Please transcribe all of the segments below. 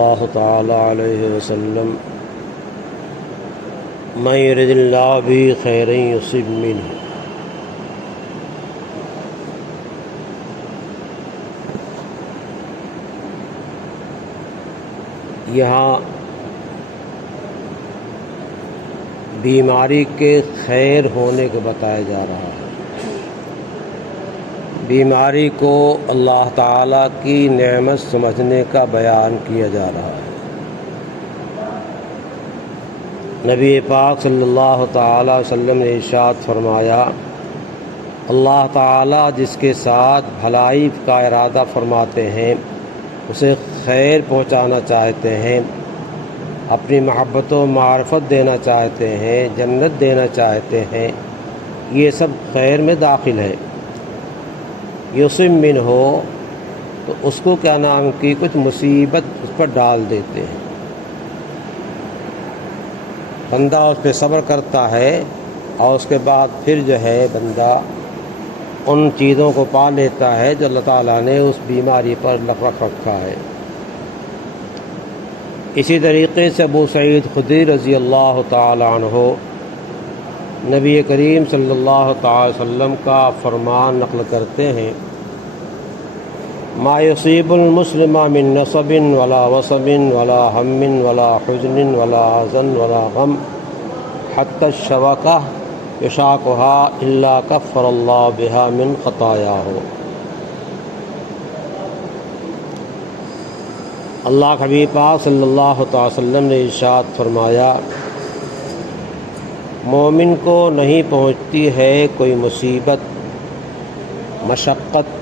اللہ تعالی علیہ وسلم من یرد اللہ بہ خیرا یصب منہ۔ یہاں بیماری کے خیر ہونے کو بتایا جا رہا ہے۔ بیماری کو اللہ تعالیٰ کی نعمت سمجھنے کا بیان کیا جا رہا ہے۔ نبی پاک صلی اللہ تعالیٰ علیہ وسلم نے ارشاد فرمایا، اللہ تعالیٰ جس کے ساتھ بھلائی کا ارادہ فرماتے ہیں، اسے خیر پہنچانا چاہتے ہیں، اپنی محبت و معرفت دینا چاہتے ہیں، جنت دینا چاہتے ہیں، یہ سب خیر میں داخل ہے۔ یصب منہ ہو تو اس کو کیا نام کی کچھ مصیبت اس پر ڈال دیتے ہیں، بندہ اس پہ صبر کرتا ہے اور اس کے بعد پھر جو ہے بندہ ان چیزوں کو پا لیتا ہے جو اللہ تعالیٰ نے اس بیماری پر رکھ رکھا ہے۔ اسی طریقے سے ابو سعید خدری رضی اللہ تعالی عنہ نبی کریم صلی اللہ تعالی وسلم کا فرمان نقل کرتے ہیں، ما یصیب المسلم من نصب ولا وصب ولا ہم ولا حزن ولا حزن ولا غم حتی الشوکہ یشاکها الا کفر اللہ بها من خطایاہ۔ اللہ کے حبیب پاک صلی اللہ تعالی وسلم نے ارشاد فرمایا، مومن کو نہیں پہنچتی ہے کوئی مصیبت، مشقت،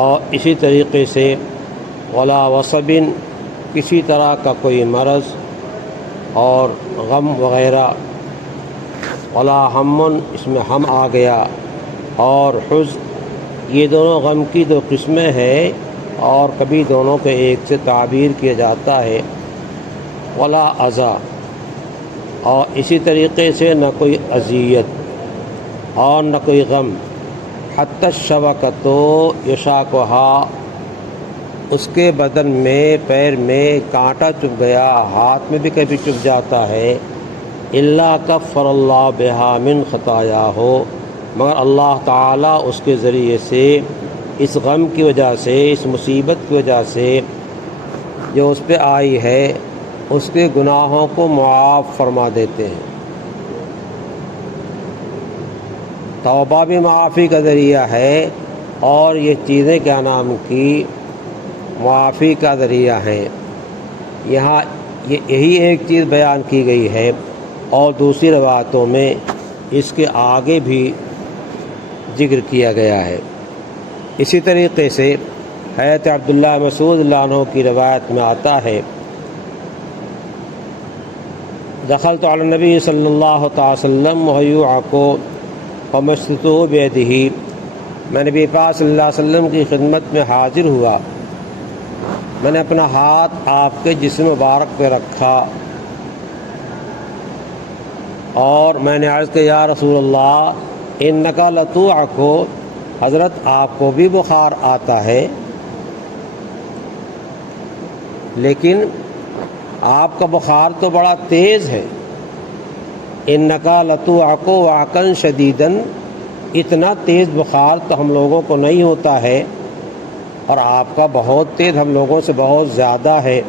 اور اسی طریقے سے ولا وصب، کسی طرح کا کوئی مرض اور غم وغیرہ، ولا ہم، اس میں ہم آ گیا، اور حزن، یہ دونوں غم کی دو قسمیں ہیں اور کبھی دونوں کے ایک سے تعبیر کیا جاتا ہے، ولا اذی، اور اسی طریقے سے نہ کوئی اذیت اور نہ کوئی غم، حتی الشوکۃ یشاکها، اس کے بدن میں، پیر میں کانٹا چبھ گیا، ہاتھ میں بھی کبھی چبھ جاتا ہے، الا کفر اللہ بها من خطایاہ، مگر اللہ تعالیٰ اس کے ذریعے سے، اس غم کی وجہ سے، اس مصیبت کی وجہ سے جو اس پہ آئی ہے، اس کے گناہوں کو معاف فرما دیتے ہیں۔ توبہ بھی معافی کا ذریعہ ہے اور یہ چیزیں کیا نام کی معافی کا ذریعہ ہیں۔ یہاں یہی ایک چیز بیان کی گئی ہے، اور دوسری روایتوں میں اس کے آگے بھی ذکر کیا گیا ہے۔ اسی طریقے سے حضرت عبداللہ مسعود اللہ عنہ کی روایت میں آتا ہے، دخلت علی النبی صلی اللہ تعالی وسلم وهو يعق فمسحته بيده، میں نبی پاک صلی اللہ علیہ وسلم کی خدمت میں حاضر ہوا، میں نے اپنا ہاتھ آپ کے جسم مبارک پہ رکھا اور میں نے عرض کیا، یا رسول اللہ انک لتوعک، حضرت آپ کو بھی بخار آتا ہے، لیکن آپ کا بخار تو بڑا تیز ہے، انک لتوعک وعکا شدیدا، اتنا تیز بخار تو ہم لوگوں کو نہیں ہوتا ہے، اور آپ کا بہت تیز ہم لوگوں سے بہت زیادہ ہے۔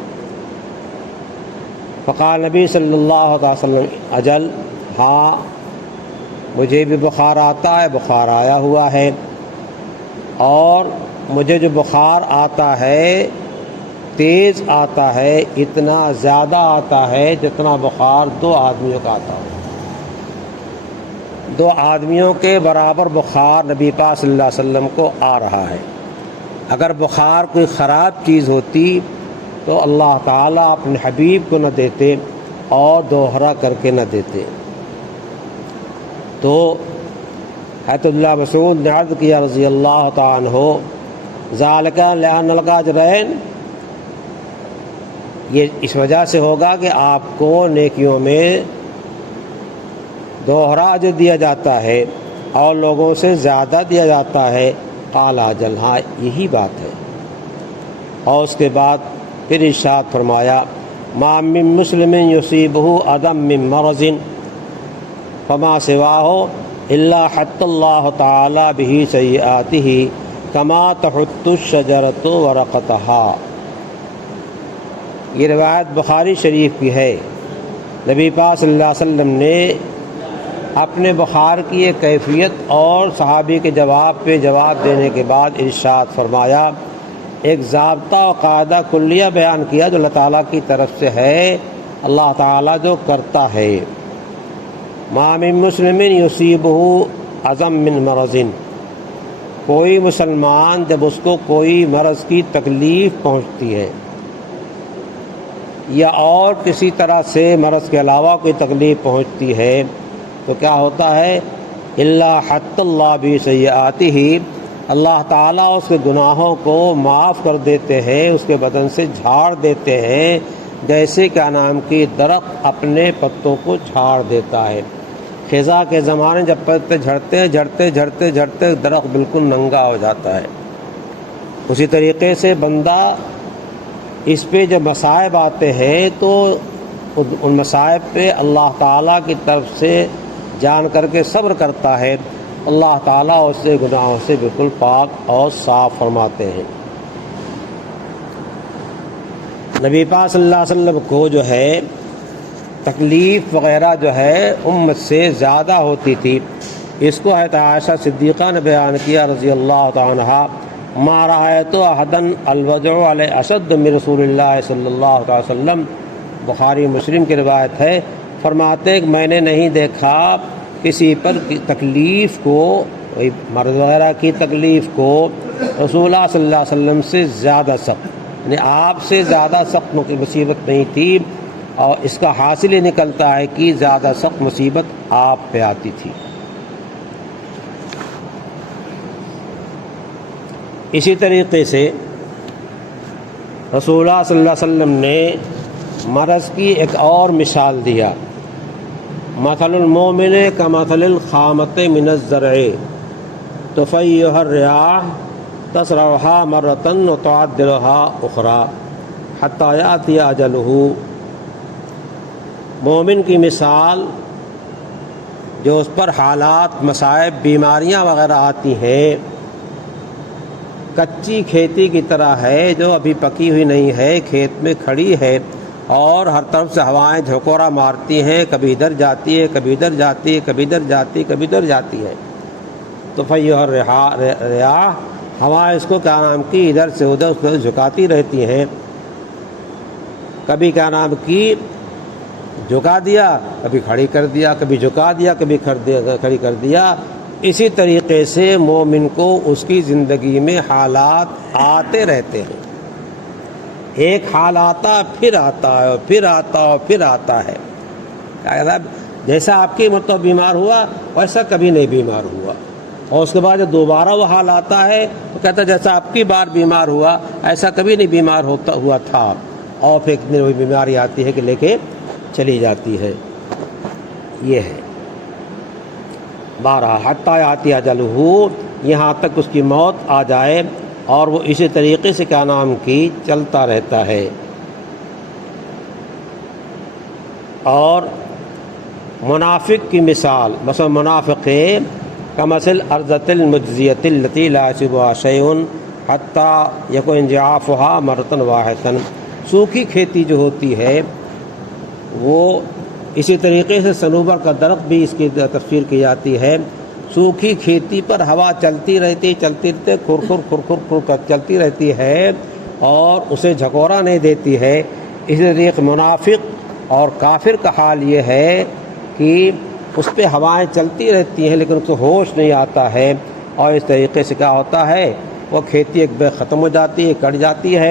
فقال نبی صلی اللہ علیہ وسلم، اجل، ہاں مجھے بھی بخار آتا ہے، بخار آیا ہوا ہے، اور مجھے جو بخار آتا ہے تیز آتا ہے، اتنا زیادہ آتا ہے جتنا بخار دو آدمیوں کا آتا ہو، دو آدمیوں کے برابر بخار نبی پاک صلی اللہ علیہ وسلم کو آ رہا ہے۔ اگر بخار کوئی خراب چیز ہوتی تو اللہ تعالیٰ اپنے حبیب کو نہ دیتے اور دوہرا کر کے نہ دیتے۔ تو حضرت اللہ مسعود نے عرض کیا رضی اللہ تعالیٰ عنہ، ذالک لأن الأجرین، یہ اس وجہ سے ہوگا کہ آپ کو نیکیوں میں دوہرا اجر دیا جاتا ہے اور لوگوں سے زیادہ دیا جاتا ہے۔ قال اجل، ہاں یہی بات ہے، اور اس کے بعد پھر ارشاد فرمایا ما من مسلم یصیبہ اذی من مرض فما سواہ الا حط اللہ تعالی بہ سیئاتہ کما تحط الشجرۃ ورقتها۔ یہ روایت بخاری شریف کی ہے۔ نبی پاک صلی اللہ علیہ وسلم نے اپنے بخار کی ایک کیفیت اور صحابی کے جواب پہ جواب دینے کے بعد ارشاد فرمایا، ایک ضابطہ و قاعدہ کلیہ بیان کیا جو اللہ تعالیٰ کی طرف سے ہے، اللہ تعالیٰ جو کرتا ہے۔ ما من مسلم یصیبہ اذی من مرض، کوئی مسلمان جب اس کو کوئی مرض کی تکلیف پہنچتی ہے یا اور کسی طرح سے مرض کے علاوہ کوئی تکلیف پہنچتی ہے تو کیا ہوتا ہے؟ الا حط اللہ بسیئاتہ، اللہ تعالیٰ اس کے گناہوں کو معاف کر دیتے ہیں، اس کے بدن سے جھاڑ دیتے ہیں، جیسے کہ نام کی درخت اپنے پتوں کو جھاڑ دیتا ہے۔ خزاں کے زمانے جب پتے جھڑتے جھڑتے جھڑتے جھڑتے درخت بالکل ننگا ہو جاتا ہے، اسی طریقے سے بندہ اس پہ جب مصائب آتے ہیں تو ان مصائب پہ اللہ تعالیٰ کی طرف سے جان کر کے صبر کرتا ہے، اللہ تعالیٰ اس سے گناہوں سے بالکل پاک اور صاف فرماتے ہیں۔ نبی پاک صلی اللہ علیہ وسلم کو جو ہے تکلیف وغیرہ جو ہے امت سے زیادہ ہوتی تھی، اس کو حضرت عائشہ صدیقہ نے بیان کیا رضی اللہ تعالی عنہا، ما رأیت احدا الوجع علیہ اشد من رسول اللہ صلی اللہ علیہ وسلم، بخاری مسلم کی روایت ہے، فرماتے ہیں کہ میں نے نہیں دیکھا کسی پر تکلیف کو، مرض وغیرہ کی تکلیف کو رسول اللہ صلی اللہ علیہ وسلم سے زیادہ سخت، یعنی آپ سے زیادہ سخت مصیبت نہیں تھی، اور اس کا حاصل یہ نکلتا ہے کہ زیادہ سخت مصیبت آپ پہ آتی تھی۔ اسی طریقے سے رسول اللہ صلی اللہ علیہ وسلم نے مرض کی ایک اور مثال دیا، مثل المومن کمثل الخامۃ من الزرع تفیھها الرياح تسرعها مرۃ وتعدلها اخرى حتی یأتی اجلہ۔ مومن کی مثال جو اس پر حالات، مصائب، بیماریاں وغیرہ آتی ہیں، کچی کھیتی کی طرح ہے جو ابھی پکی ہوئی نہیں ہے، کھیت میں کھڑی ہے اور ہر طرف سے ہوائیں جھکورا مارتی ہیں، کبھی ادھر جاتی ہے، کبھی ادھر جاتی ہے، کبھی ادھر جاتی ہے، کبھی ادھر جاتی ہے، تو فیھا الرياح، ہوائیں اس کو کیا نام کی ادھر سے ادھر اس کو جھکاتی رہتی ہیں، کبھی کیا نام کی جھکا دیا، کبھی کھڑی کر دیا، کبھی جھکا دیا، کبھی کھڑی کر دیا۔ اسی طریقے سے مومن کو اس کی زندگی میں حالات آتے رہتے ہیں، ایک حال آتا پھر آتا ہے، پھر آتا اور پھر آتا ہے، جیسا آپ کی مرتبہ بیمار ہوا ویسا کبھی نہیں بیمار ہوا، اور اس کے بعد جب دوبارہ وہ حال آتا ہے تو کہتا ہے جیسا آپ کی بار بیمار ہوا ایسا کبھی نہیں بیمار ہوا تھا، اور پھر ایک دن وہی بیماری آتی ہے کہ لے کے چلی جاتی ہے۔ یہ ہے بارہ حتی یاتی اجلہ، یہاں تک اس کی موت آ جائے، اور وہ اسی طریقے سے کیا نام کی چلتا رہتا ہے۔ اور منافق کی مثال، مثلا منافق کمثل ارضۃ المجزیۃ التي لا يصيبها شيء حتى يكون انجعافها مرة واحدة، سوکھی کھیتی جو ہوتی ہے وہ اسی طریقے سے صنوبر کا درخت بھی اس کی تفسیر کی جاتی ہے، سوکھی کھیتی پر ہوا چلتی رہتی کھر کھر چلتی رہتی ہے اور اسے جھکورا نہیں دیتی ہے۔ اسی طریقے منافق اور کافر کا حال یہ ہے کہ اس پہ ہوائیں چلتی رہتی ہیں لیکن اس کو ہوش نہیں آتا ہے، اور اس طریقے سے کیا ہوتا ہے وہ کھیتی ایک بے ختم ہو جاتی ہے، کٹ جاتی ہے۔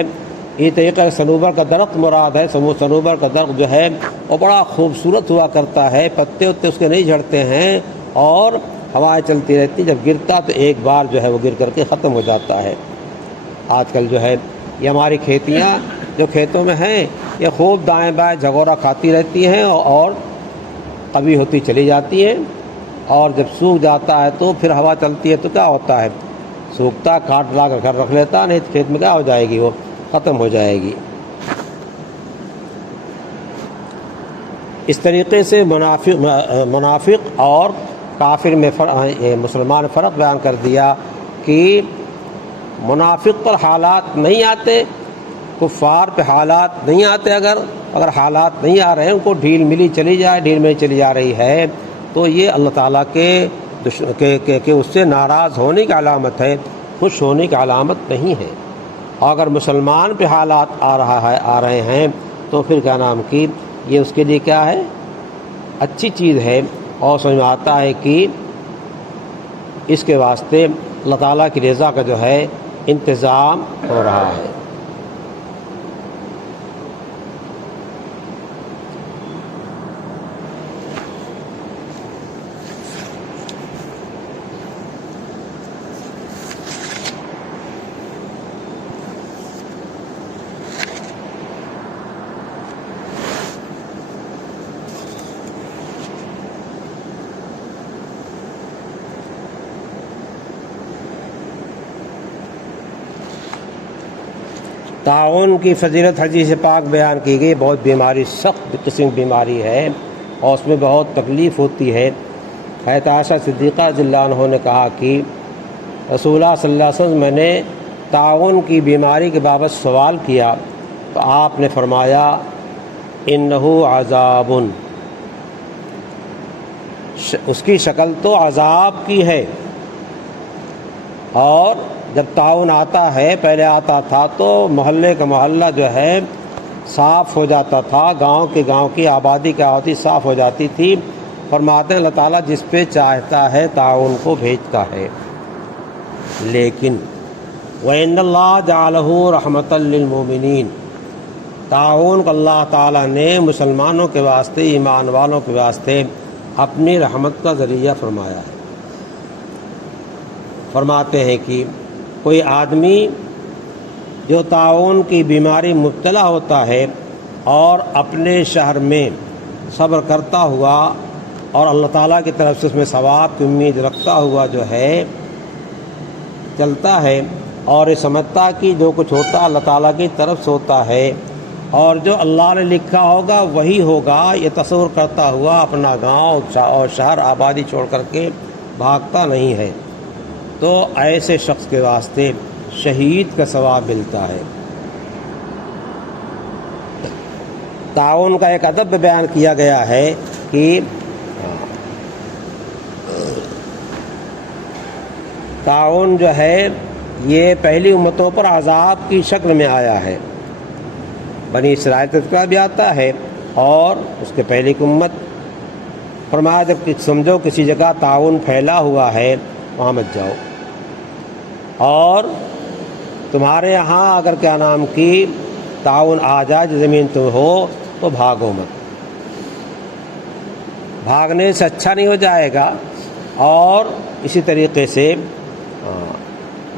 یہ طریقہ صنوبر کا درخت مراد ہے، صنوبر کا درخت جو ہے وہ بڑا خوبصورت ہوا کرتا ہے، پتے وتے اس کے نہیں جھڑتے ہیں اور ہوائیں چلتی رہتی، جب گرتا تو ایک بار جو ہے وہ گر کر کے ختم ہو جاتا ہے۔ آج کل جو ہے یہ ہماری کھیتیاں جو کھیتوں میں ہیں یہ خوب دائیں بائیں جھگورا کھاتی رہتی ہیں اور قوی ہوتی چلی جاتی ہیں، اور جب سوکھ جاتا ہے تو پھر ہوا چلتی ہے تو کیا ہوتا ہے، سوکھتا کاٹ لا کر گھر رکھ لیتا، نہیں تو کھیت میں کیا ہو جائے گی وہ ختم ہو جائے گی۔ اس طریقے سے منافق اور کافر میں مسلمان فرق بیان کر دیا کہ منافق پر حالات نہیں آتے، کفار پہ حالات نہیں آتے، اگر حالات نہیں آ رہے ہیں، ان کو ڈھیل ملی چلی جا رہی ہے، تو یہ اللہ تعالیٰ کے اس سے ناراض ہونے کی علامت ہے، خوش ہونے کی علامت نہیں ہے۔ اور اگر مسلمان پہ حالات آ رہے ہیں تو پھر کیا نام کی یہ اس کے لیے کیا ہے، اچھی چیز ہے، اور سمجھ میں آتا ہے کہ اس کے واسطے اللہ تعالیٰ کی رضا کا جو ہے انتظام ہو رہا ہے۔ تعاون کی فضیلت حدیث پاک بیان کی گئی، بہت بیماری، سخت قسم بیماری ہے اور اس میں بہت تکلیف ہوتی ہے۔ حضرت عائشہ صدیقہ رضی اللہ عنہ نے کہا کہ رسول اللہ صلی اللہ علیہ وسلم میں نے تعاون کی بیماری کے بابت سوال کیا تو آپ نے فرمایا انہو عذاب، اس کی شکل تو عذاب کی ہے، اور جب تعاون آتا ہے، پہلے آتا تھا تو محلے کا محلہ جو ہے صاف ہو جاتا تھا، گاؤں کی آبادی صاف ہو جاتی تھی۔ فرماتے ہیں اللہ تعالیٰ جس پہ چاہتا ہے تعاون کو بھیجتا ہے، لیکن وَإِنَّ اللَّهَ جَعَلَهُ رَحْمَةً لِّلْمُؤْمِنِينَ، تعاون کو اللہ تعالیٰ نے مسلمانوں کے واسطے، ایمان والوں کے واسطے اپنی رحمت کا ذریعہ فرمایا ہے۔ فرماتے ہیں کہ کوئی آدمی جو تعاون کی بیماری مبتلا ہوتا ہے اور اپنے شہر میں صبر کرتا ہوا اور اللہ تعالیٰ کی طرف سے اس میں ثواب کی امید رکھتا ہوا جو ہے چلتا ہے، اور یہ سمجھتا کہ جو کچھ ہوتا اللہ تعالیٰ کی طرف سے ہوتا ہے، اور جو اللہ نے لکھا ہوگا وہی ہوگا، یہ تصور کرتا ہوا اپنا گاؤں اور شہر آبادی چھوڑ کر کے بھاگتا نہیں ہے، تو ایسے شخص کے واسطے شہید کا ثواب ملتا ہے۔ تعاون کا ایک ادب بیان کیا گیا ہے کہ تعاون جو ہے یہ پہلی امتوں پر عذاب کی شکل میں آیا ہے، بنی اسرائیل تذکرہ بھی آتا ہے، اور اس کے پہلے کی امت۔ فرمایا جب سمجھو کسی جگہ تعاون پھیلا ہوا ہے وہاں مت جاؤ، اور تمہارے یہاں اگر کیا نام کی تعاون آ جائے زمین تو ہو تو بھاگو مت، بھاگنے سے اچھا نہیں ہو جائے گا۔ اور اسی طریقے سے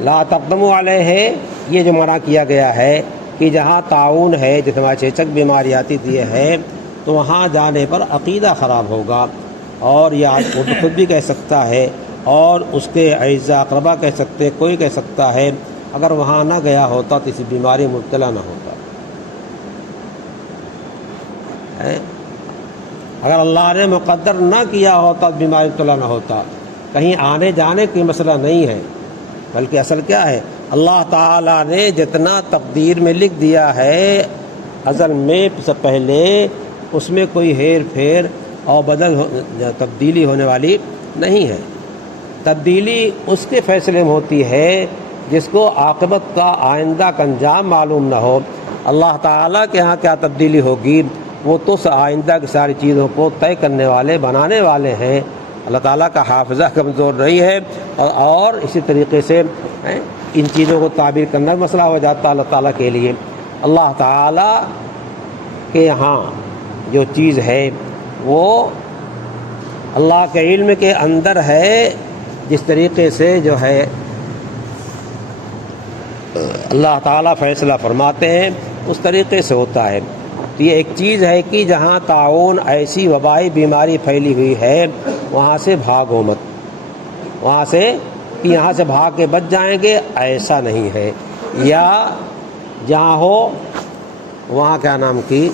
لا تقدموا علیہ، یہ جو منع کیا گیا ہے کہ جہاں تعاون ہے، جیسے ہمارے چیچک بیماری آتی تھی ہے، تو وہاں جانے پر عقیدہ خراب ہوگا، اور یہ آپ کو خود بھی کہہ سکتا ہے اور اس کے اعزاء اقربا کہہ سکتے، کوئی کہہ سکتا ہے اگر وہاں نہ گیا ہوتا تو اسی بیماری مبتلا نہ ہوتا۔ اگر اللہ نے مقدر نہ کیا ہوتا تو بیماری مبتلا نہ ہوتا۔ کہیں آنے جانے کی مسئلہ نہیں ہے، بلکہ اصل کیا ہے، اللہ تعالیٰ نے جتنا تقدیر میں لکھ دیا ہے ازل میں سے پہلے، اس میں کوئی ہیر پھیر اور تبدیلی ہونے والی نہیں ہے۔ تبدیلی اس کے فیصلے میں ہوتی ہے جس کو عاقبت کا، آئندہ کا انجام معلوم نہ ہو۔ اللہ تعالیٰ کے ہاں کیا تبدیلی ہوگی وہ تو آئندہ کی ساری چیزوں کو طے کرنے والے، بنانے والے ہیں۔ اللہ تعالیٰ کا حافظہ کمزور نہیں ہے، اور اسی طریقے سے ان چیزوں کو تعبیر کرنا بھی مسئلہ ہو جاتا ہے اللہ تعالیٰ کے لیے۔ اللہ تعالیٰ کے یہاں جو چیز ہے وہ اللہ کے علم کے اندر ہے، جس طریقے سے جو ہے اللہ تعالیٰ فیصلہ فرماتے ہیں اس طریقے سے ہوتا ہے۔ تو یہ ایک چیز ہے کہ جہاں تعاون ایسی وبائی بیماری پھیلی ہوئی ہے وہاں سے بھاگو مت، وہاں سے کہ یہاں سے بھاگ کے بچ جائیں گے، ایسا نہیں ہے۔ یا جہاں ہو وہاں کیا نام کی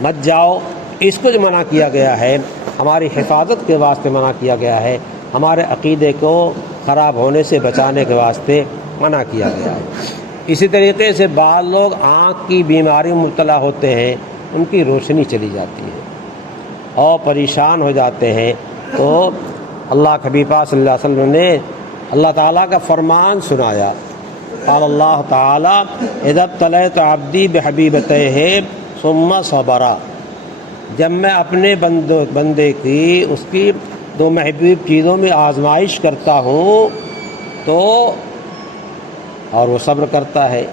مت جاؤ۔ اس کو جو منع کیا گیا ہے ہماری حفاظت کے واسطے منع کیا گیا ہے، ہمارے عقیدے کو خراب ہونے سے بچانے کے واسطے منع کیا گیا ہے۔ اسی طریقے سے بعض لوگ آنکھ کی بیماری میں مبتلا ہوتے ہیں، ان کی روشنی چلی جاتی ہے اور پریشان ہو جاتے ہیں، تو اللہ کے حبیب صلی اللہ علیہ وسلم نے اللہ تعالیٰ کا فرمان سنایا، قال اللہ تعالیٰ اذا ابتلیت عبدی بحبیبتیہ ثم صبر، جب میں اپنے بندے کی اس کی دو محبوب چیزوں میں آزمائش کرتا ہوں تو اور وہ صبر کرتا ہے،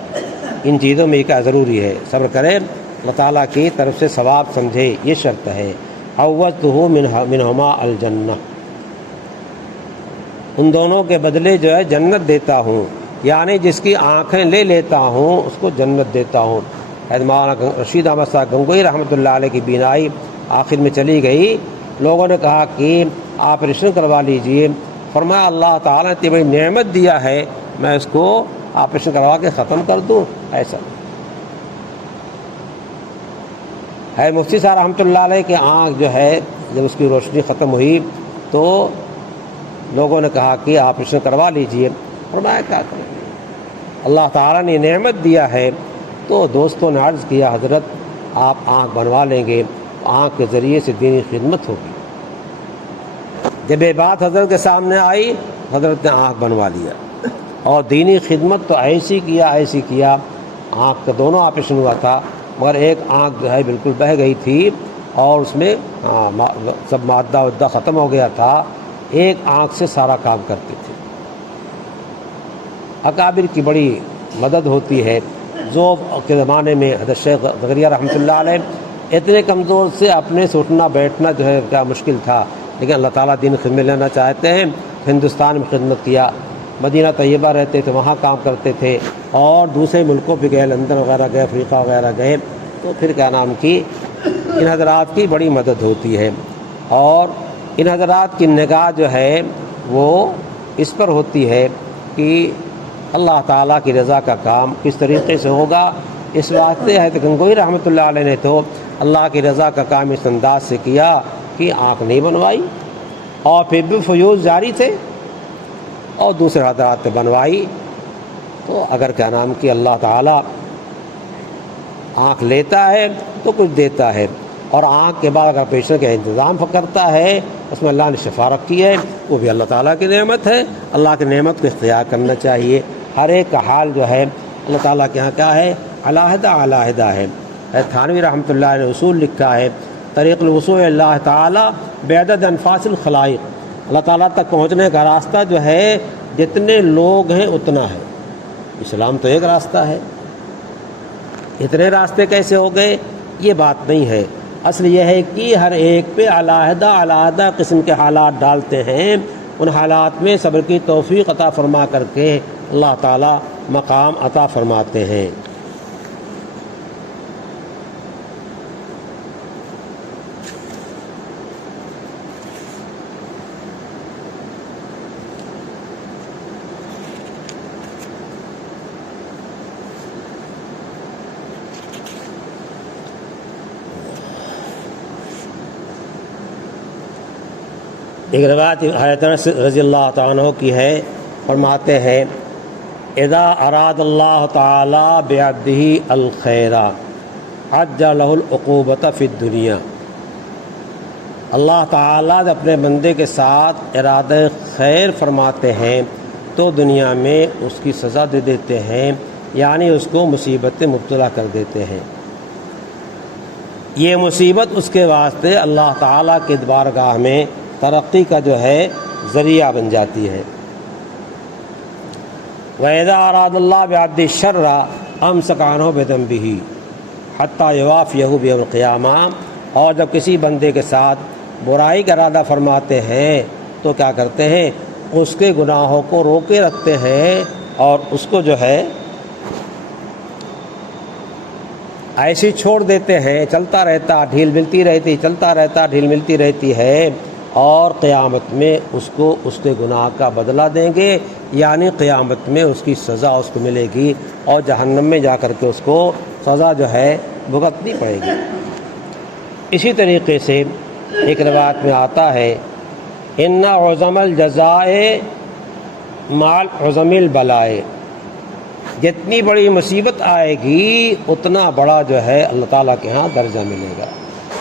ان چیزوں میں کیا ضروری ہے صبر کرے، اللہ تعالیٰ کی طرف سے ثواب سمجھے، یہ شرط ہے۔ عوضتہ منہما الجنہ، ان دونوں کے بدلے جو ہے جنت دیتا ہوں، یعنی جس کی آنکھیں لے لیتا ہوں اس کو جنت دیتا ہوں۔ مولانا رشید احمد صاحب گنگوئی رحمۃ اللہ علیہ کی بینائی آخر میں چلی گئی، لوگوں نے کہا کہ آپریشن کروا لیجئے، فرمایا اللہ تعالیٰ نے اتنی بڑی نعمت دیا ہے، میں اس کو آپریشن کروا کے ختم کر دوں؟ ایسا ہے۔ مفتی صاحب رحمۃ اللہ علیہ کی آنکھ جو ہے جب اس کی روشنی ختم ہوئی تو لوگوں نے کہا کہ آپریشن کروا لیجئے، فرمایا کیا کریں، اللہ تعالیٰ نے نعمت دیا ہے۔ تو دوستوں نے عرض کیا حضرت آپ آنکھ بنوا لیں گے، آنکھ کے ذریعے سے دینی خدمت ہوگی۔ جب یہ بات حضرت کے سامنے آئی، حضرت نے آنکھ بنوا لیا اور دینی خدمت تو ایسی کیا، آنکھ کا دونوں آپریشن ہوا تھا، مگر ایک آنکھ جو ہے بالکل بہہ گئی تھی اور اس میں سب مادہ ختم ہو گیا تھا، ایک آنکھ سے سارا کام کرتے تھے۔ اکابر کی بڑی مدد ہوتی ہے۔ ذوب کے زمانے میں حضرت شیخ زکریا رحمۃ اللہ علیہ اتنے کمزور سے اپنے سے اٹھنا بیٹھنا جو ہے کیا مشکل تھا، لیکن اللہ تعالیٰ دین خدمت لینا چاہتے ہیں، ہندوستان میں خدمت کیا، مدینہ طیبہ رہتے تھے، وہاں کام کرتے تھے، اور دوسرے ملکوں پہ گئے، لندن وغیرہ گئے، افریقہ وغیرہ گئے، تو پھر کیا نام کی ان حضرات کی بڑی مدد ہوتی ہے، اور ان حضرات کی نگاہ جو ہے وہ اس پر ہوتی ہے کہ اللہ تعالیٰ کی رضا کا کام کس طریقے سے ہوگا۔ اس واسطے حضرت گنگوئی رحمۃ اللہ علیہ نے تو اللہ کی رضا کا کام اس انداز سے کیا کہ آنکھ نہیں بنوائی، اور پھر بھی فیوز جاری تھے اور دوسرے حضرات نے بنوائی۔ تو اگر کیا نام کی اللہ تعالیٰ آنکھ لیتا ہے تو کچھ دیتا ہے، اور آنکھ کے بعد اگر پیشن کا انتظام کرتا ہے اس میں اللہ نے شفا رکھی ہے، وہ بھی اللہ تعالیٰ کی نعمت ہے۔ اللہ کی نعمت کو اختیار کرنا چاہیے۔ ہر ایک کا حال جو ہے اللہ تعالیٰ کے یہاں کیا ہے، علیحدہ ہے۔ تھانوی رحمۃ اللہ نے اصول لکھا ہے، طریق الوصول اللہ تعالیٰ بعدد انفاس الخلائق، اللہ تعالیٰ تک پہنچنے کا راستہ جو ہے جتنے لوگ ہیں اتنا ہے۔ اسلام تو ایک راستہ ہے، اتنے راستے کیسے ہو گئے، یہ بات نہیں ہے۔ اصل یہ ہے کہ ہر ایک پہ علیحدہ قسم کے حالات ڈالتے ہیں، ان حالات میں صبر کی توفیق عطا فرما کر کے اللہ تعالیٰ مقام عطا فرماتے ہیں۔ ایک روایت حضرت انس رضی اللہ تعالیٰ عنہ کی ہے، فرماتے ہیں اذا اراد اللہ تعالی بعبدہ الخیر عجل لہ العقوبۃ فی الدنیا، اللہ تعالیٰ جب اپنے بندے کے ساتھ ارادہ خیر فرماتے ہیں تو دنیا میں اس کی سزا دے دیتے ہیں، یعنی اس کو مصیبت میں مبتلا کر دیتے ہیں۔ یہ مصیبت اس کے واسطے اللہ تعالیٰ کے بارگاہ میں ترقی کا جو ہے ذریعہ بن جاتی ہے۔ وَإِذَا أَرَادَ اللَّهُ بِعَبْدِهِ الشَّرَّ أَمْسَكَ عَنْهُ بِذَنبِهِ حَتَّى يُوَافِيَهُ بِيَوْمِ الْقِيَامَةِ، اور جب کسی بندے کے ساتھ برائی کا ارادہ فرماتے ہیں تو کیا کرتے ہیں، اس کے گناہوں کو روکے رکھتے ہیں اور اس کو جو ہے ایسی چھوڑ دیتے ہیں، چلتا رہتا، ڈھیل ملتی رہتی، چلتا رہتا، ڈھیل ملتی رہتی ہے، اور قیامت میں اس کو اس کے گناہ کا بدلہ دیں گے، یعنی قیامت میں اس کی سزا اس کو ملے گی اور جہنم میں جا کر کے اس کو سزا جو ہے بھگتنی پڑے گی۔ اسی طریقے سے ایک روایت میں آتا ہے ان عظم الجزائے مال عظم البلائے، جتنی بڑی مصیبت آئے گی اتنا بڑا جو ہے اللہ تعالیٰ کے ہاں درجہ ملے گا،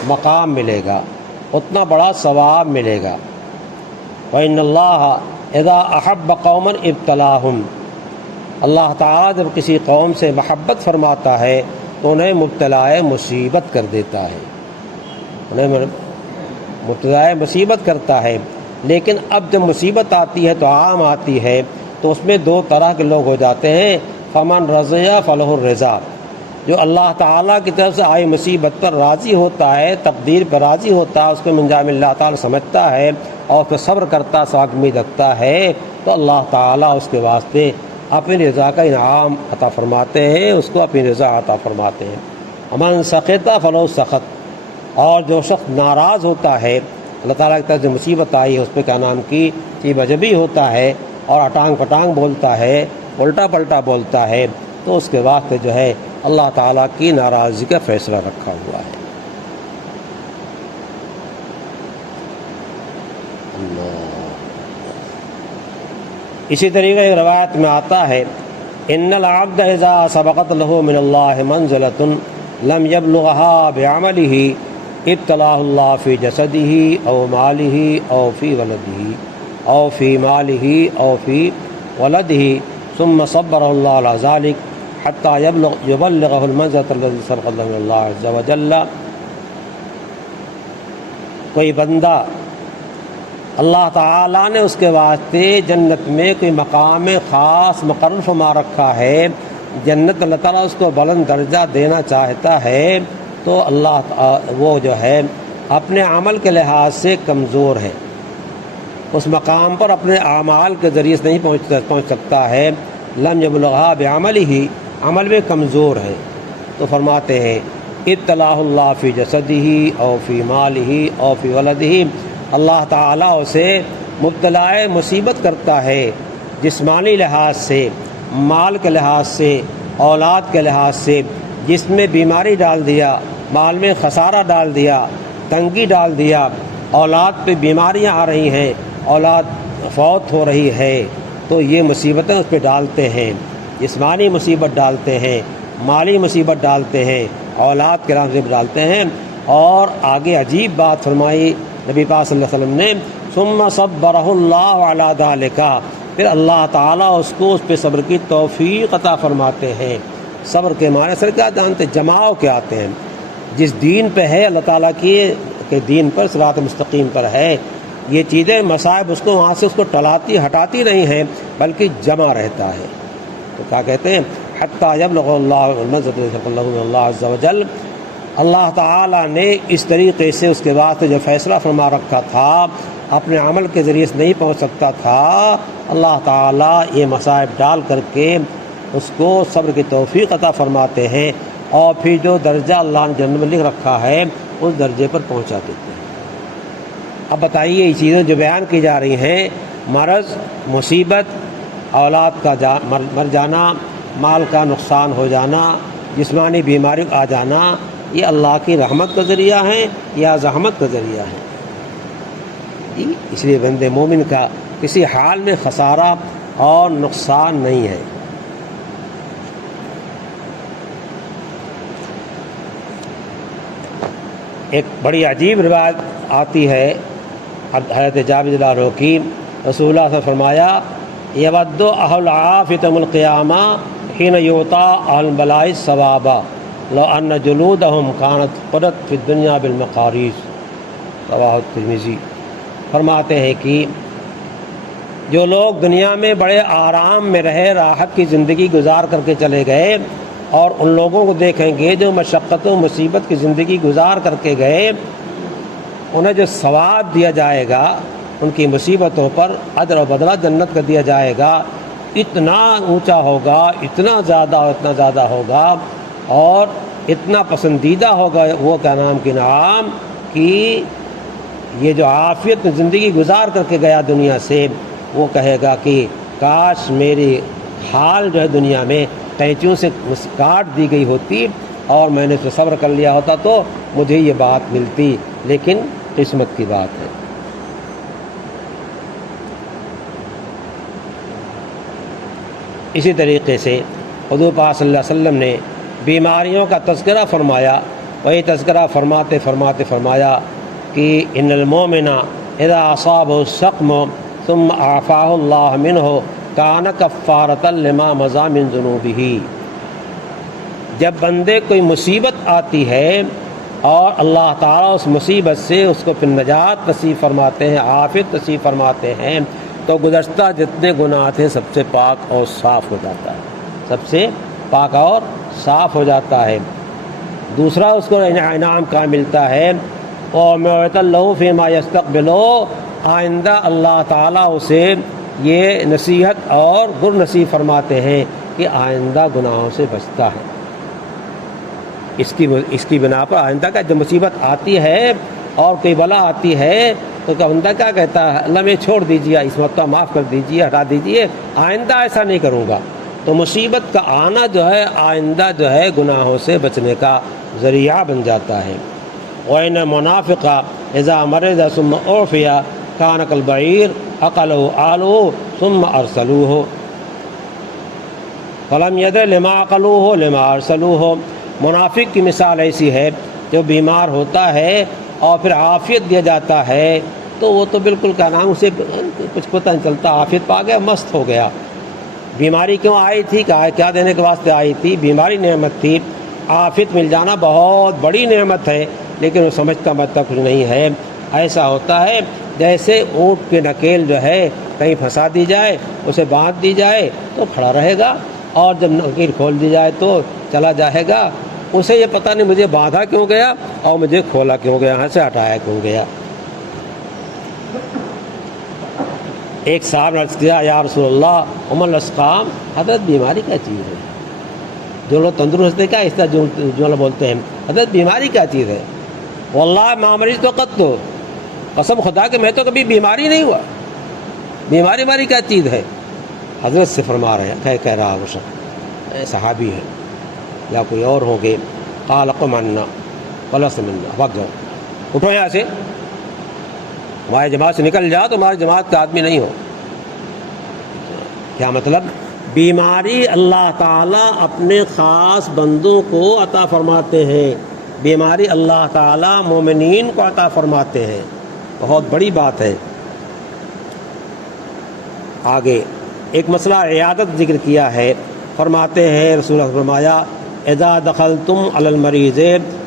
مقام ملے گا، اتنا بڑا ثواب ملے گا۔ وَإِنَّ اللَّهَ إِذَا أَحَبَّ قَوْمًا ابْتَلَاهُمْ، اللہ تعالیٰ جب کسی قوم سے محبت فرماتا ہے تو انہیں مبتلا مصیبت کر دیتا ہے، انہیں مبتلا مصیبت کرتا ہے۔ لیکن اب جب مصیبت آتی ہے تو عام آتی ہے تو اس میں دو طرح کے لوگ ہو جاتے ہیں، فمن رضی فلہ الرضا، جو اللہ تعالیٰ کی طرف سے آئی مصیبت پر راضی ہوتا ہے، تقدیر پر راضی ہوتا ہے، اس کو منجام اللہ تعالیٰ سمجھتا ہے اور پھر صبر کرتا، ثواب امید رکھتا ہے، تو اللہ تعالیٰ اس کے واسطے اپنی رضا کا انعام عطا فرماتے ہیں، اس کو اپنی رضا عطا فرماتے ہیں۔ امن سخط فلو سخط، اور جو شخص ناراض ہوتا ہے اللہ تعالیٰ کی طرف سے مصیبت آئی ہے اس پہ کیا نام کی بجبی ہوتا ہے اور اٹانگ پٹانگ بولتا ہے، الٹا پلٹا بولتا ہے، تو اس کے واسطے جو ہے اللہ تعالیٰ کی ناراضگی کا فیصلہ رکھا ہوا ہے۔ اسی طریقے ایک روایت میں آتا ہے ان العبد اذا سبقت له من اللہ منزلۃ لم يبلغها بعمله ابتلاه اللہ فی جسدہ او مالہ او فی ولدہ او فی مالہ او فی ولدہ ثم صبر اللہ علی ذلك حتی یبلغه المنزلۃ الذی سبقت له من اللہ عز وجل۔ کوئی بندہ اللہ تعالیٰ نے اس کے واسطے جنت میں کوئی مقام خاص مقرر فرما رکھا ہے، جنت اللہ تعالیٰ اس کو بلند درجہ دینا چاہتا ہے، تو اللہ وہ جو ہے اپنے عمل کے لحاظ سے کمزور ہے، اس مقام پر اپنے اعمال کے ذریعے سے نہیں پہنچ سکتا ہے، لم یبلغھا بعملہ، عمل میں کمزور ہے، تو فرماتے ہیں ابتلاہ اللہ فی جسدہ او فی مالہ او فی ولدہ، اللہ تعالیٰ اسے مبتلا مصیبت کرتا ہے جسمانی لحاظ سے، مال کے لحاظ سے، اولاد کے لحاظ سے، جس میں بیماری ڈال دیا، مال میں خسارہ ڈال دیا، تنگی ڈال دیا، اولاد پہ بیماریاں آ رہی ہیں، اولاد فوت ہو رہی ہے، تو یہ مصیبتیں اس پہ ڈالتے ہیں، جسمانی مصیبت ڈالتے ہیں، مالی مصیبت ڈالتے ہیں، اولاد کے نام سے ڈالتے ہیں۔ اور آگے عجیب بات فرمائی نبی پاک صلی اللہ علیہ وسلم نے، ثم صبرہ اللہ علی ذلک، پھر اللہ تعالیٰ اس کو اس پہ صبر کی توفیق عطا فرماتے ہیں۔ صبر کے معنی سر کیا جانتے، جماؤ کے آتے ہیں، جس دین پہ ہے اللہ تعالیٰ کے دین پر، صراط مستقیم پر ہے، یہ چیزیں مصائب اس کو وہاں سے اس کو ٹلاتی ہٹاتی نہیں ہیں بلکہ جمع رہتا ہے۔ تو کیا کہتے ہیں حتیٰ یبلغ اللہ المنزلۃ اللہ عز وجل، اللہ تعالیٰ نے اس طریقے سے اس کے بعد جو فیصلہ فرما رکھا تھا، اپنے عمل کے ذریعے سے نہیں پہنچ سکتا تھا، اللہ تعالیٰ یہ مصائب ڈال کر کے اس کو صبر کی توفیق عطا فرماتے ہیں، اور پھر جو درجہ اللہ نے جنت میں لکھ رکھا ہے اس درجے پر پہنچا دیتے ہیں۔ اب بتائیے یہ چیزیں جو بیان کی جا رہی ہیں، مرض، مصیبت، اولاد کا مر جانا، مال کا نقصان ہو جانا، جسمانی بیماری آ جانا، یہ اللہ کی رحمت کا ذریعہ ہیں یا زحمت کا ذریعہ ہیں؟ اس لیے بندے مومن کا کسی حال میں خسارہ اور نقصان نہیں ہے۔ ایک بڑی عجیب روایت آتی ہے حضرت جابر رضی اللہ عنہ کی، رسول اللہ صلی اللہ علیہ وسلم نے فرمایا یود اہل العافیۃ یوم القیامہ حین یعطی اہل البلاء ثوابا لو ان جلودہم کانت قرت فی الدنیا بالمقاریض، رواه الترمذی۔ فرماتے ہیں کہ جو لوگ دنیا میں بڑے آرام میں رہے، راحت کی زندگی گزار کر کے چلے گئے، اور ان لوگوں کو دیکھیں گے جو مشقت و مصیبت کی زندگی گزار کر کے گئے، انہیں جو ثواب دیا جائے گا ان کی مصیبتوں پر، اجر و بدلہ جنت کا دیا جائے گا، اتنا اونچا ہوگا، اتنا زیادہ ہوگا، اور اتنا پسندیدہ ہوگا وہ کیا نام کی نعام کہ یہ جو عافیت میں زندگی گزار کر کے گیا دنیا سے، وہ کہے گا کہ کاش میری حال جو ہے دنیا میں قینچیوں سے کاٹ دی گئی ہوتی اور میں نے تو صبر کر لیا ہوتا تو مجھے یہ بات ملتی، لیکن قسمت کی بات ہے۔ اسی طریقے سے حضور پاک صلی اللہ علیہ وسلم نے بیماریوں کا تذکرہ فرمایا، وہی تذکرہ فرماتے فرماتے فرمایا کہ ان المومن اذا اصابہ السقم ثم عافاہ اللہ منہ کان کفارۃ لما مضی من ذنوبہ۔ جب بندے کوئی مصیبت آتی ہے اور اللہ تعالیٰ اس مصیبت سے اس کو پھر نجات نصیب فرماتے ہیں، عافیت نصیب فرماتے ہیں، تو گزشتہ جتنے گناہ تھے سب سے پاک اور صاف ہو جاتا ہے، سب سے پاک اور صاف ہو جاتا ہے۔ دوسرا اس کو انعام کا ملتا ہے، اور موعظۃ لہ فیما یستقبل، آئندہ اللہ تعالیٰ اسے یہ نصیحت اور گر نصیب فرماتے ہیں کہ آئندہ گناہوں سے بچتا ہے۔ اس کی بنا پر آئندہ کا جب مصیبت آتی ہے اور کوئی بلا آتی ہے تو بندہ کیا کہتا ہے؟ اللہ میں چھوڑ دیجیے، اس مرتبہ معاف کر دیجیے، ہٹا دیجیے، آئندہ ایسا نہیں کروں گا۔ تو مصیبت کا آنا جو ہے آئندہ جو ہے گناہوں سے بچنے کا ذریعہ بن جاتا ہے۔ وَإِنَّ الْمُنَافِقَ إِذَا مَرِضَ ثُمَّ عُوفِيَ كَانَ كَالْبَعِيرِ عَقَلَهُ آلُهُ ثُمَّ أَرْسَلُوهُ فَلَمْ يَدْرِ لِمَا عَقَلُوهُ لِمَا أَرْسَلُوهُ۔ منافق کی مثال ایسی ہے جو بیمار ہوتا ہے اور پھر عافیت دیا جاتا ہے تو وہ تو بالکل کا نام اسے کچھ پتہ نہیں چلتا، عافیت پا گیا، مست ہو گیا۔ بیماری کیوں آئی تھی؟ کیا دینے کے واسطے آئی تھی؟ بیماری نعمت تھی، عافیت مل جانا بہت بڑی نعمت ہے، لیکن وہ سمجھتا کچھ نہیں ہے۔ ایسا ہوتا ہے جیسے اونٹ کی نکیل جو ہے کہیں پھنسا دی جائے، اسے باندھ دی جائے تو کھڑا رہے گا، اور جب نکیل کھول دی جائے تو چلا جائے گا، اسے یہ پتہ نہیں مجھے باندھا کیوں گیا اور مجھے کھولا کیوں گیا، یہاں سے ہٹایا کیوں گیا۔ ایک صاحب نے عرض کیا، یا رسول اللہ ام الاسقام، حضرت بیماری کیا چیز ہے؟ جو لوگ تندرست کیا اس طرح جو لوگ بولتے ہیں حضرت بیماری کیا چیز ہے؟ واللہ ما مریض تو قط، قسم خدا کہ میں تو کبھی بیماری نہیں ہوا، بیماری کیا چیز ہے؟ حضرت سے فرما رہے ہیں، کہہ رہا وہ شخص صحابی ہے یا کوئی اور ہوں گے، قال قم عنا ولست منا، بھاگ جاؤ، اٹھو یہاں سے، ہماری جماعت سے نکل جاؤ، تمہاری جماعت کا آدمی نہیں ہو۔ کیا مطلب؟ بیماری اللہ تعالیٰ اپنے خاص بندوں کو عطا فرماتے ہیں، بیماری اللہ تعالیٰ مومنین کو عطا فرماتے ہیں، بہت بڑی بات ہے۔ آگے ایک مسئلہ عیادت ذکر کیا ہے، فرماتے ہیں رسول اللہ فرمایا، اذا دخلتم علی المریض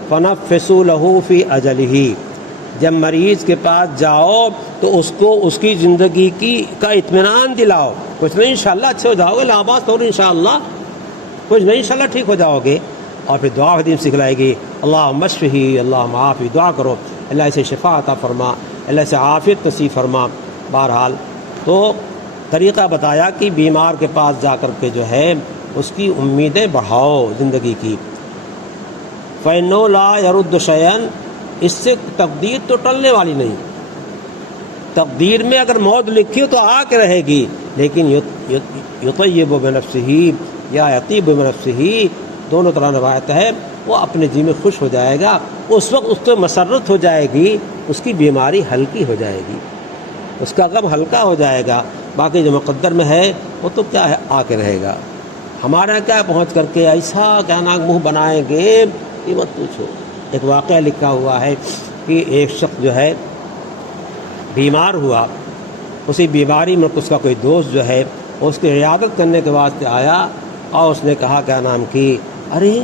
فنفسوا له فی اجلہ، جب مریض کے پاس جاؤ تو اس کو اس کی زندگی کا اطمینان دلاؤ، کچھ نہیں انشاءاللہ اچھے ہو جاؤ گے، لاباس تو انشاءاللہ کچھ نہیں انشاءاللہ ٹھیک ہو جاؤ گے۔ اور پھر دعا حدیث سکھلائے گی، اللہم اشفہ، اللہم عافی، دعا کرو اللہ اسے شفا عطا فرما، اللہ سے عافیت نصیب فرما۔ بہرحال تو طریقہ بتایا کہ بیمار کے پاس جا کر کے جو ہے اس کی امیدیں بڑھاؤ زندگی کی۔ فَإِنَّهُ لَا يَرُدُّ شَيْئًا، اس سے تقدیر تو ٹلنے والی نہیں، تقدیر میں اگر موت لکھی ہو تو آ کے رہے گی، لیکن یطیب بنفسہ یا یطیب بنفسہ، دونوں طرح روایت ہے، وہ اپنے جی میں خوش ہو جائے گا، اس وقت اس کو مسرت ہو جائے گی، اس کی بیماری ہلکی ہو جائے گی، اس کا غم ہلکا ہو جائے گا، باقی جو مقدر میں ہے وہ تو کیا ہے آ کے رہے گا۔ ہمارا کیا پہنچ کر کے ایسا کیا نام منہ بنائیں گے یہ مت پوچھو۔ ایک واقعہ لکھا ہوا ہے کہ ایک شخص جو ہے بیمار ہوا، اسی بیماری میں اس کا کوئی دوست جو ہے اس کی عیادت کرنے کے واسطے آیا، اور اس نے کہا کیا نام کی، ارے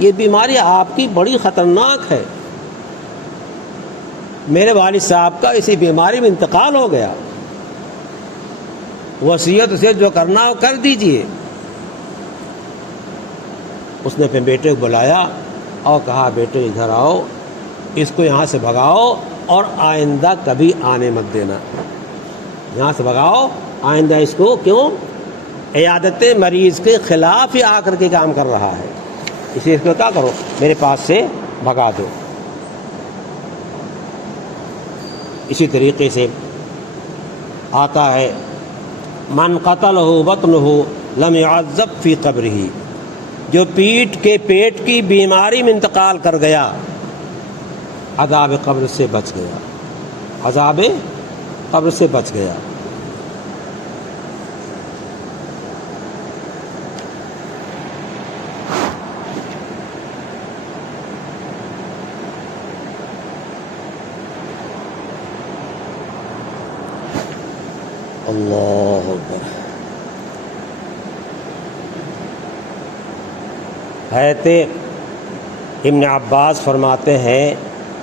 یہ بیماری آپ کی بڑی خطرناک ہے، میرے والد صاحب کا اسی بیماری میں انتقال ہو گیا، وصیت سے جو کرنا ہو کر دیجئے۔ اس نے اپنے بیٹے کو بلایا اور کہا، بیٹے ادھر آؤ، اس کو یہاں سے بھگاؤ اور آئندہ کبھی آنے مت دینا، یہاں سے بھگاؤ آئندہ اس کو، کیوں؟ عیادت مریض کے خلاف ہی آ کر کے کام کر رہا ہے، اسی اس کو کیا کرو، میرے پاس سے بھگا دو۔ اسی طریقے سے آتا ہے من قتلہ بطنہ لم يعذب فی قبرہ، جو پیٹ کی بیماری میں انتقال کر گیا عذاب قبر سے بچ گیا، عذاب قبر سے بچ گیا۔ اللہ اکبر۔ حضرت ابن عباس فرماتے ہیں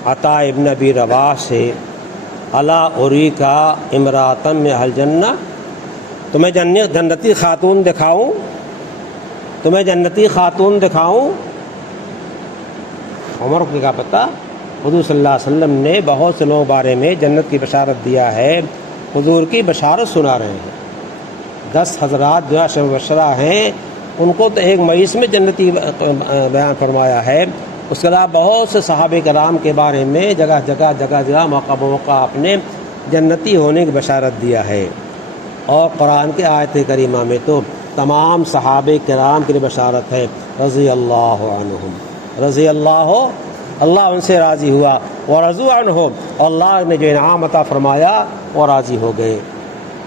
عطا ابن ابی رواح سے، الا اریکا امراتم من اہل الجنہ، تمہیں جنتی خاتون دکھاؤں، تمہیں جنتی خاتون دکھاؤں؟ عمر کو کیا پتہ، حضور صلی اللہ علیہ وسلم نے بہت سے لوگوں کے بارے میں جنت کی بشارت دیا ہے، حضور کی بشارت سنا رہے ہیں۔ 10 حضرات جو عشر مبشرہ ہیں ان کو تو ایک مئیس میں جنتی بیان فرمایا ہے، اس کے علاوہ بہت سے صحابہ کرام کے بارے میں جگہ جگہ موقع بموقع آپ نے جنتی ہونے کی بشارت دیا ہے۔ اور قرآن کے آیت کریمہ میں تو تمام صحابہ کرام کے لیے بشارت ہے، رضی اللہ عنہم، رضی اللہ ان سے راضی ہوا، ورضوا عنہ، اللہ نے جو انعام عطا فرمایا وہ راضی ہو گئے۔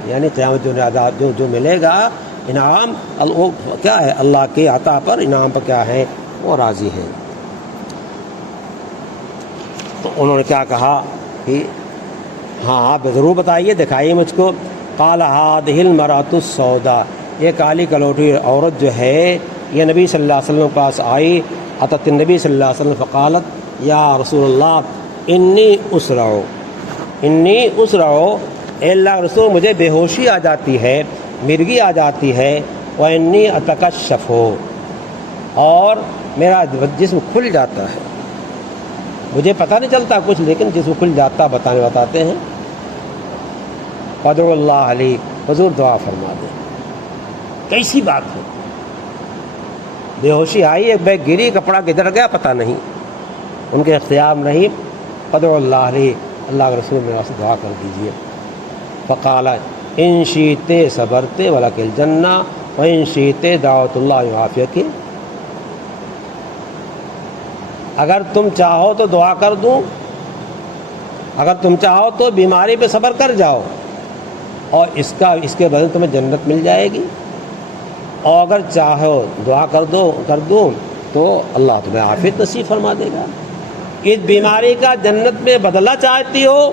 یعنی قیامت جو ملے گا انعام، وہ کیا ہے؟ اللہ کے عطا پر، انعام پر کیا ہے؟ وہ راضی ہے۔ تو انہوں نے کیا کہا کہ ہاں آپ ضرور بتائیے، دکھائیے مجھ کو۔ قال هذه المرأة السوداء، یہ کالی کلوٹی عورت جو ہے یہ نبی صلی اللہ علیہ وسلم کے پاس آئی، اتت النبی صلی اللہ علیہ وسلم فقالت یا رسول اللہ انی اسرع، اے اللہ رسول مجھے بے ہوشی آ جاتی ہے، مرگی آ جاتی ہے، وانی اتکشف، اور میرا جسم کھل جاتا ہے، مجھے پتہ نہیں چلتا کچھ لیکن جسم کھل جاتا، بتاتے ہیں۔ فادعوا اللہ علی، حضور دعا فرما دیں۔ کیسی بات ہے، بے ہوشی آئی، ایک بیگ گری، کپڑا کدھر گیا پتہ نہیں، ان کے اختیار نہیں۔ فادعوا اللہ علی، اللہ کے رسول میرے واسطے دعا کر دیجیے۔ فقال ان شئت صبرت ولک الجنہ وان شئت دعوت اللہ یعافیک، اگر تم چاہو تو دعا کر دوں، اگر تم چاہو تو بیماری پہ صبر کر جاؤ اور اس کے بدلے تمہیں جنت مل جائے گی، اور اگر چاہو دعا کر دوں تو اللہ تمہیں عافیت نصیب فرما دے گا۔ اس بیماری کا جنت میں بدلہ چاہتی ہو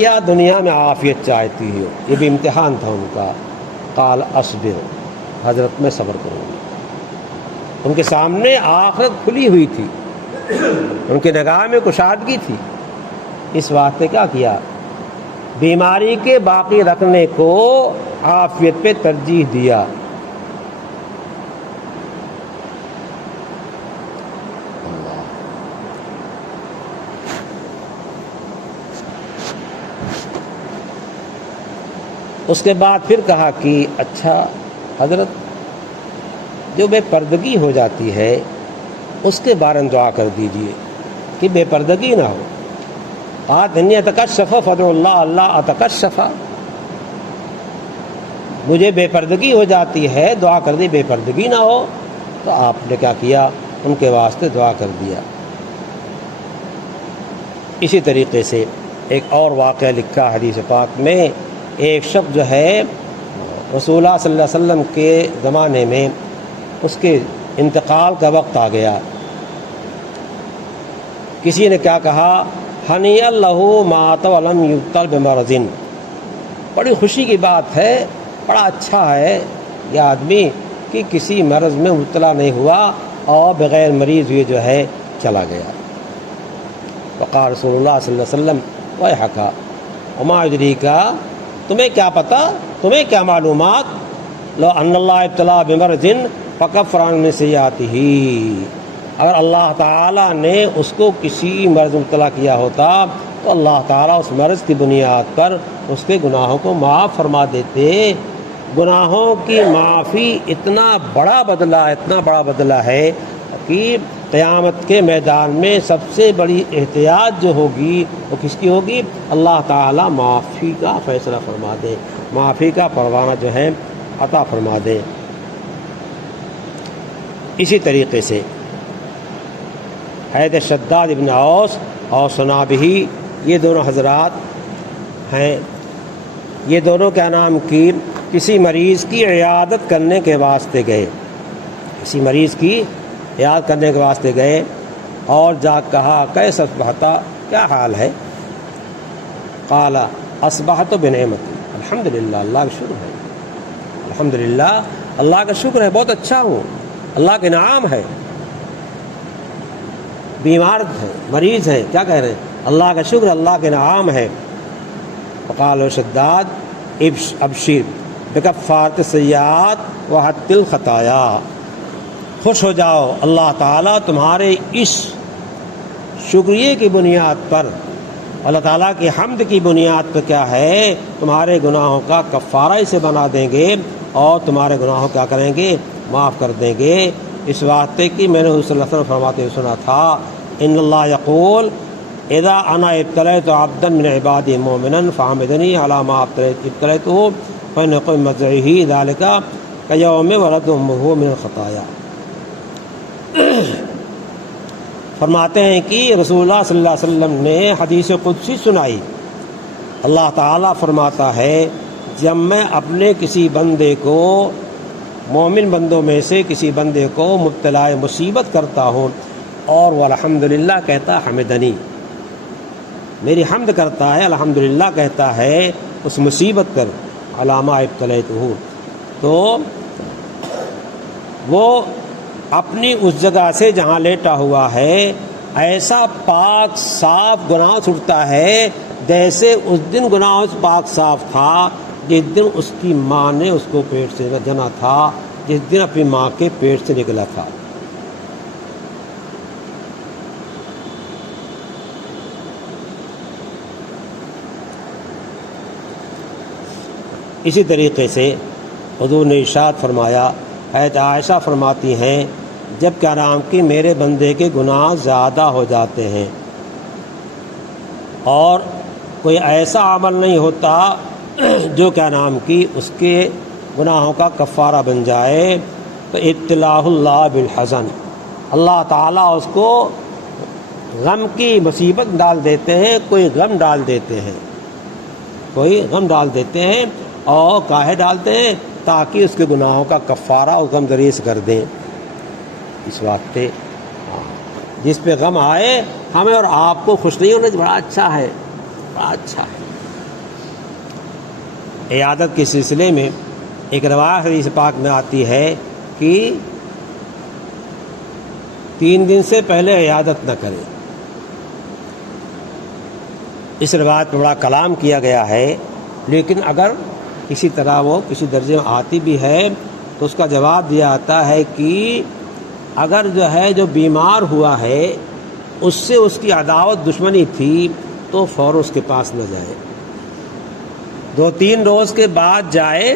یا دنیا میں عافیت چاہتی ہو؟ یہ بھی امتحان تھا ان کا۔ قال اصبر، حضرت میں صبر کروں گی۔ ان کے سامنے آخرت کھلی ہوئی تھی، ان کی نگاہ میں کشادگی تھی، اس واسطے کیا کیا؟ بیماری کے باقی رکھنے کو عافیت پہ ترجیح دیا۔ اس کے بعد پھر کہا کہ اچھا حضرت جو بے پردگی ہو جاتی ہے اس کے بارے میں دعا کر دیجئے کہ بے پردگی نہ ہو۔ انی اتکشف فادعوا اللہ، اللہ اتکشف، مجھے بے پردگی ہو جاتی ہے، دعا کر دی بے پردگی نہ ہو۔ تو آپ نے کیا کیا؟ ان کے واسطے دعا کر دیا۔ اسی طریقے سے ایک اور واقعہ لکھا حدیث پاک میں، ایک شخص جو ہے رسول اللہ صلی اللہ علیہ وسلم کے زمانے میں اس کے انتقال کا وقت آ گیا، کسی نے کیا کہا، ہنیئا لہ مات ولم یبتل بمرض، بڑی خوشی کی بات ہے، بڑا اچھا ہے یہ آدمی کہ کسی مرض میں مبتلا نہیں ہوا اور بغیر مریض ہوئے جو ہے چلا گیا۔ وقال رسول اللہ صلی اللہ علیہ وسلم ویحک وما یدریک، تمہیں کیا پتہ، تمہیں کیا معلومات، لو ان اللہ ابتلا بمرض فکفر عن سیئاتہ، اگر اللہ تعالیٰ نے اس کو کسی مرض میں مبتلا کیا ہوتا تو اللہ تعالیٰ اس مرض کی بنیاد پر اس کے گناہوں کو معاف فرما دیتے۔ گناہوں کی معافی اتنا بڑا بدلہ ہے کہ قیامت کے میدان میں سب سے بڑی احتیاط جو ہوگی وہ کس کی ہوگی؟ اللہ تعالیٰ معافی کا فیصلہ فرما دے، معافی کا پروانہ جو ہے عطا فرما دے۔ اسی طریقے سے حضرت شداد ابن اوس اور سنابہی، یہ دونوں حضرات ہیں، یہ دونوں کیا نام کی کسی مریض کی عیادت کرنے کے واسطے گئے، کسی مریض کی عیادت کرنے کے واسطے گئے اور جا کہا کیسے اصبحت، کیا حال ہے؟ قال اصبحت بنعمت، الحمدللہ، اللہ کا شکر ہے، الحمدللہ اللہ کا شکر ہے، بہت اچھا ہوں، اللہ کے انعام ہے۔ بیمار ہے، مریض ہے، کیا کہہ رہے ہیں؟ اللہ کا شکر، اللہ کے انعام ہے۔ وقال شداد ابشر بکفارۃ السیئات وحط الخطایا، خوش ہو جاؤ، اللہ تعالیٰ تمہارے اس شکریہ کی بنیاد پر، اللہ تعالیٰ کی حمد کی بنیاد پر کیا ہے، تمہارے گناہوں کا کفارہ اسے بنا دیں گے اور تمہارے گناہوں کیا کریں گے، معاف کر دیں گے۔ اس واسطے کہ میں نے حضور صلی اللہ علیہ وسلم فرماتے ہوئے سنا تھا، ان اللہ یقول اذا انا ابتلیت عبدا من عبادی مؤمنا فحمدنی علی ما ابتلیتہ فإن مزعہ ذلک کیوم ولد امہ من الخطایا۔ فرماتے ہیں کہ رسول اللہ صلی اللہ علیہ وسلم نے حدیث قدسی سنائی، اللہ تعالیٰ فرماتا ہے جب میں اپنے کسی بندے کو، مومن بندوں میں سے کسی بندے کو مبتلا مصیبت کرتا ہوں اور وہ الحمدللہ کہتا، حمدنی، میری حمد کرتا ہے، الحمدللہ کہتا ہے اس مصیبت پر، علامہ ابتلیتہ، تو وہ اپنی اس جگہ سے جہاں لیٹا ہوا ہے ایسا پاک صاف گناہ چھوٹتا ہے جیسے اس دن گناہوں سے پاک صاف تھا جس دن اس کی ماں نے اس کو پیٹ سے جنا تھا، جس دن اپنی ماں کے پیٹ سے نکلا تھا۔ اسی طریقے سے حضور نے ارشاد فرمایا، حضرت عائشہ فرماتی ہیں جب کیا نام کی میرے بندے کے گناہ زیادہ ہو جاتے ہیں اور کوئی ایسا عمل نہیں ہوتا جو کیا نام کی اس کے گناہوں کا کفارہ بن جائے، تو ابتلاء اللہ بالحزن، اللہ تعالیٰ اس کو غم کی مصیبت ڈال دیتے ہیں، کوئی غم ڈال دیتے ہیں، کوئی غم ڈال دیتے ہیں، اور کاہے ڈالتے ہیں؟ تاکہ اس کے گناہوں کا کفارہ اور غم دریس کر دیں۔ اس واسطے جس پہ غم آئے ہمیں اور آپ کو خوش نہیں ہونا، بڑا اچھا ہے، بڑا اچھا ہے۔ عیادت کے سلسلے میں ایک روایت حدیث پاک میں آتی ہے کہ 3 دن سے پہلے عیادت نہ کریں۔ اس روایت پر بڑا کلام کیا گیا ہے، لیکن اگر کسی طرح وہ کسی درجے میں آتی بھی ہے تو اس کا جواب دیا جاتا ہے کہ اگر جو ہے جو بیمار ہوا ہے اس سے اس کی عداوت دشمنی تھی تو فوراً اس کے پاس نہ جائے، 2-3 روز کے بعد جائے،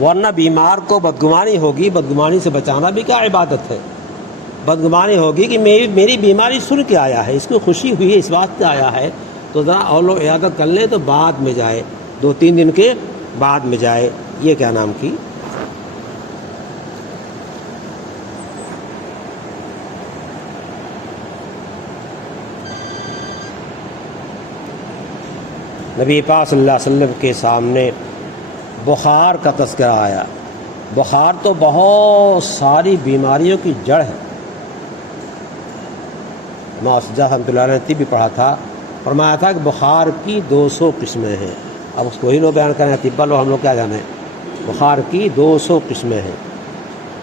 ورنہ بیمار کو بدگمانی ہوگی، بدگمانی سے بچانا بھی کیا عبادت ہے، بدگمانی ہوگی کہ میری بیماری سن کے آیا ہے، اس کو خوشی ہوئی ہے، اس بات سے آیا ہے، تو ذرا اور لوگ عیادت کر لیں تو بعد میں جائے، 2-3 دن کے بعد میں جائے۔ یہ کیا نام کی نبی پاک صلی اللہ علیہ وسلم کے سامنے بخار کا تذکرہ آیا۔ بخار تو بہت ساری بیماریوں کی جڑ ہے۔ ماسجہ رحمۃ اللہ علیہ نے طب بھی پڑھا تھا، فرمایا تھا کہ بخار کی 200 قسمیں ہیں۔ اب اس کو ہی لوگ بیان کریں، طب والوں ہم لوگ کیا جانیں، بخار کی 200 قسمیں ہیں۔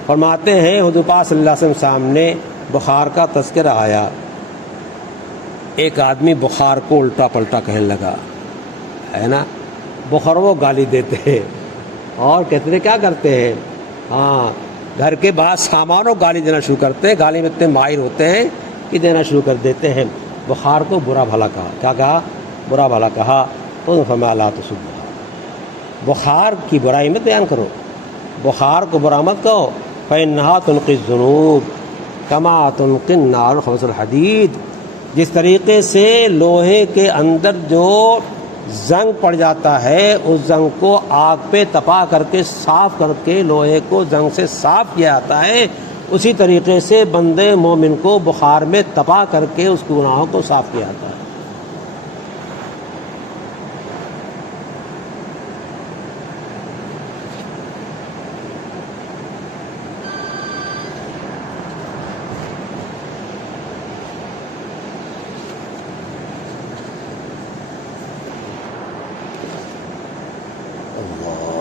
فرماتے ہیں حضور پاک صلی اللہ علیہ وسلم سامنے بخار کا تذکرہ آیا، ایک آدمی بخار کو الٹا پلٹا کہنے لگا، ہے نا، بخار وہ گالی دیتے ہیں اور کہتے ہیں کیا کرتے ہیں، ہاں گھر کے بعد سامانوں گالی دینا شروع کرتے ہیں، گالی میں اتنے ماہر ہوتے ہیں کہ دینا شروع کر دیتے ہیں۔ بخار کو برا بھلا کہا، کیا کہا، برا بھلا کہا، تو فرمایا لا تسبھا، بخار کی برائی مت بیان کرو، بخار کو برا مت کہو، فإنہا تنقی الذنوب، کما تنقی النار خبث الحدید، جس طریقے سے لوہے کے اندر جو زنگ پڑ جاتا ہے اس زنگ کو آگ پہ تپا کر کے صاف کر کے لوہے کو زنگ سے صاف کیا جاتا ہے، اسی طریقے سے بندے مومن کو بخار میں تپا کر کے اس کے گناہوں کو صاف کیا جاتا ہے۔ اللہ